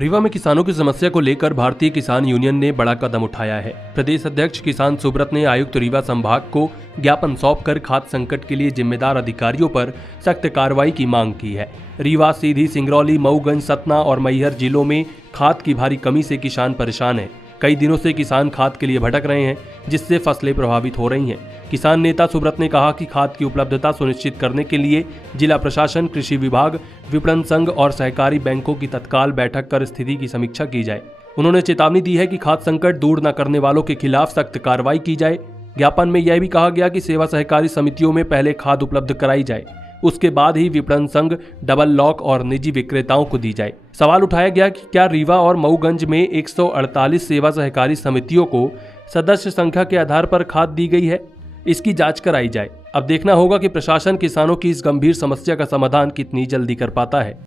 रीवा में किसानों की समस्या को लेकर भारतीय किसान यूनियन ने बड़ा कदम उठाया है। प्रदेश अध्यक्ष किसान सुब्रत ने आयुक्त रीवा संभाग को ज्ञापन सौंपकर खाद्य संकट के लिए जिम्मेदार अधिकारियों पर सख्त कार्रवाई की मांग की है। रीवा, सीधी, सिंगरौली, मऊगंज, सतना और मैहर जिलों में खाद की भारी कमी से किसान परेशान हैं। कई दिनों से किसान खाद के लिए भटक रहे हैं, जिससे फसलें प्रभावित हो रही हैं। किसान नेता सुब्रत ने कहा कि खाद की उपलब्धता सुनिश्चित करने के लिए जिला प्रशासन, कृषि विभाग, विपणन संघ और सहकारी बैंकों की तत्काल बैठक कर स्थिति की समीक्षा की जाए। उन्होंने चेतावनी दी है कि खाद्य संकट दूर न करने वालों के खिलाफ सख्त कार्रवाई की जाए। ज्ञापन में यह भी कहा गया कि सेवा सहकारी समितियों में पहले खाद उपलब्ध कराई जाए, उसके बाद ही विपणन संघ, डबल लॉक और निजी विक्रेताओं को दी जाए। सवाल उठाया गया कि क्या रीवा और मऊगंज में 148 सेवा सहकारी समितियों को सदस्य संख्या के आधार पर खाद दी गई है, इसकी जांच कराई जाए। अब देखना होगा कि प्रशासन किसानों की इस गंभीर समस्या का समाधान कितनी जल्दी कर पाता है।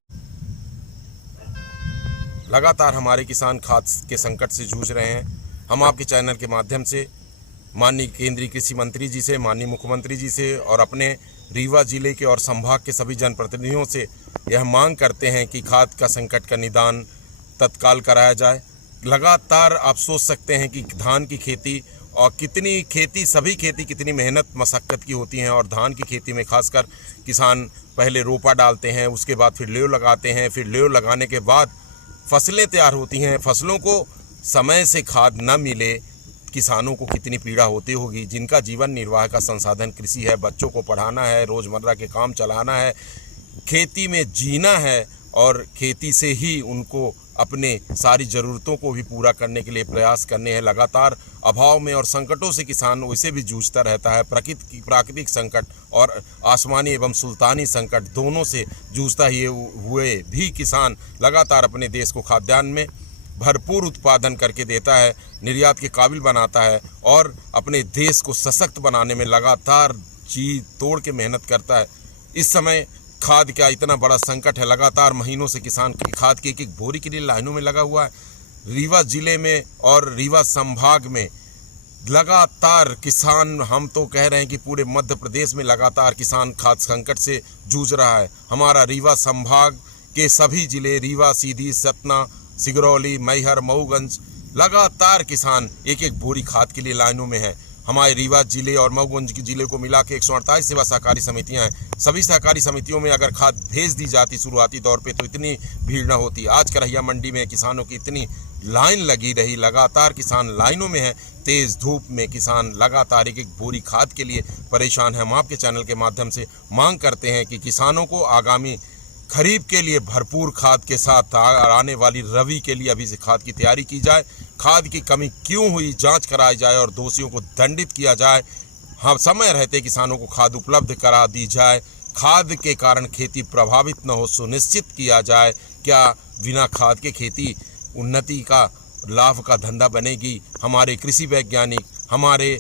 लगातार हमारे किसान खाद्य के संकट से जूझ रहे हैं। हम आपके चैनल के माध्यम से माननीय केंद्रीय कृषि मंत्री जी से, माननीय मुख्यमंत्री जी से और अपने रीवा जिले के और संभाग के सभी जनप्रतिनिधियों से यह मांग करते हैं कि खाद का संकट का निदान तत्काल कराया जाए। लगातार आप सोच सकते हैं कि धान की खेती और सभी खेती कितनी मेहनत मशक्क़त की होती हैं, और धान की खेती में खासकर किसान पहले रोपा डालते हैं, उसके बाद फिर लेव लगाते हैं, फिर लेव लगाने के बाद फसलें तैयार होती हैं। फसलों को समय से खाद न मिले, किसानों को कितनी पीड़ा होती होगी, जिनका जीवन निर्वाह का संसाधन कृषि है, बच्चों को पढ़ाना है, रोज़मर्रा के काम चलाना है, खेती में जीना है और खेती से ही उनको अपने सारी ज़रूरतों को भी पूरा करने के लिए प्रयास करने हैं। लगातार अभाव में और संकटों से किसान वैसे भी जूझता रहता है। प्राकृतिक संकट और आसमानी एवं सुल्तानी संकट दोनों से जूझता हुए भी किसान लगातार अपने देश को खाद्यान्न में भरपूर उत्पादन करके देता है, निर्यात के काबिल बनाता है और अपने देश को सशक्त बनाने में लगातार जी तोड़ के मेहनत करता है। इस समय खाद का इतना बड़ा संकट है, लगातार महीनों से किसान खाद की एक बोरी के लिए लाइनों में लगा हुआ है। रीवा जिले में और रीवा संभाग में लगातार किसान, हम तो कह रहे हैं कि पूरे मध्य प्रदेश में लगातार किसान खाद्य संकट से जूझ रहा है। हमारा रीवा संभाग के सभी जिले, रीवा, सीधी, सतना, सिंगरौली, मैहर, मऊगंज, लगातार किसान एक एक बोरी खाद के लिए लाइनों में है। हमारे रीवा जिले और मऊगंज के जिले को मिला के 148 सेवा सहकारी समितियां हैं। सभी सहकारी समितियों में अगर खाद भेज दी जाती शुरुआती दौर पे तो इतनी भीड़ न होती। आज करहिया मंडी में किसानों की इतनी लाइन लगी रही, लगातार किसान लाइनों में है। तेज़ धूप में किसान लगातार एक एक बोरी खाद के लिए परेशान है। हम आपके चैनल के माध्यम से मांग करते हैं कि किसानों को आगामी खरीफ के लिए भरपूर खाद के साथ आने वाली रबी के लिए अभी से खाद की तैयारी की जाए। खाद की कमी क्यों हुई जांच कराई जाए और दोषियों को दंडित किया जाए। हाँ, समय रहते किसानों को खाद उपलब्ध करा दी जाए। खाद के कारण खेती प्रभावित न हो सुनिश्चित किया जाए। क्या बिना खाद के खेती उन्नति का लाभ का धंधा बनेगी? हमारे कृषि वैज्ञानिक, हमारे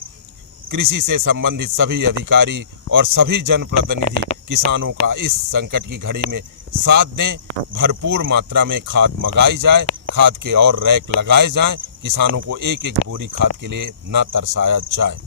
कृषि से संबंधित सभी अधिकारी और सभी जनप्रतिनिधि किसानों का इस संकट की घड़ी में साथ दें। भरपूर मात्रा में खाद मंगाई जाए, खाद के और रैक लगाए जाएं, किसानों को एक एक बोरी खाद के लिए न तरसाया जाए।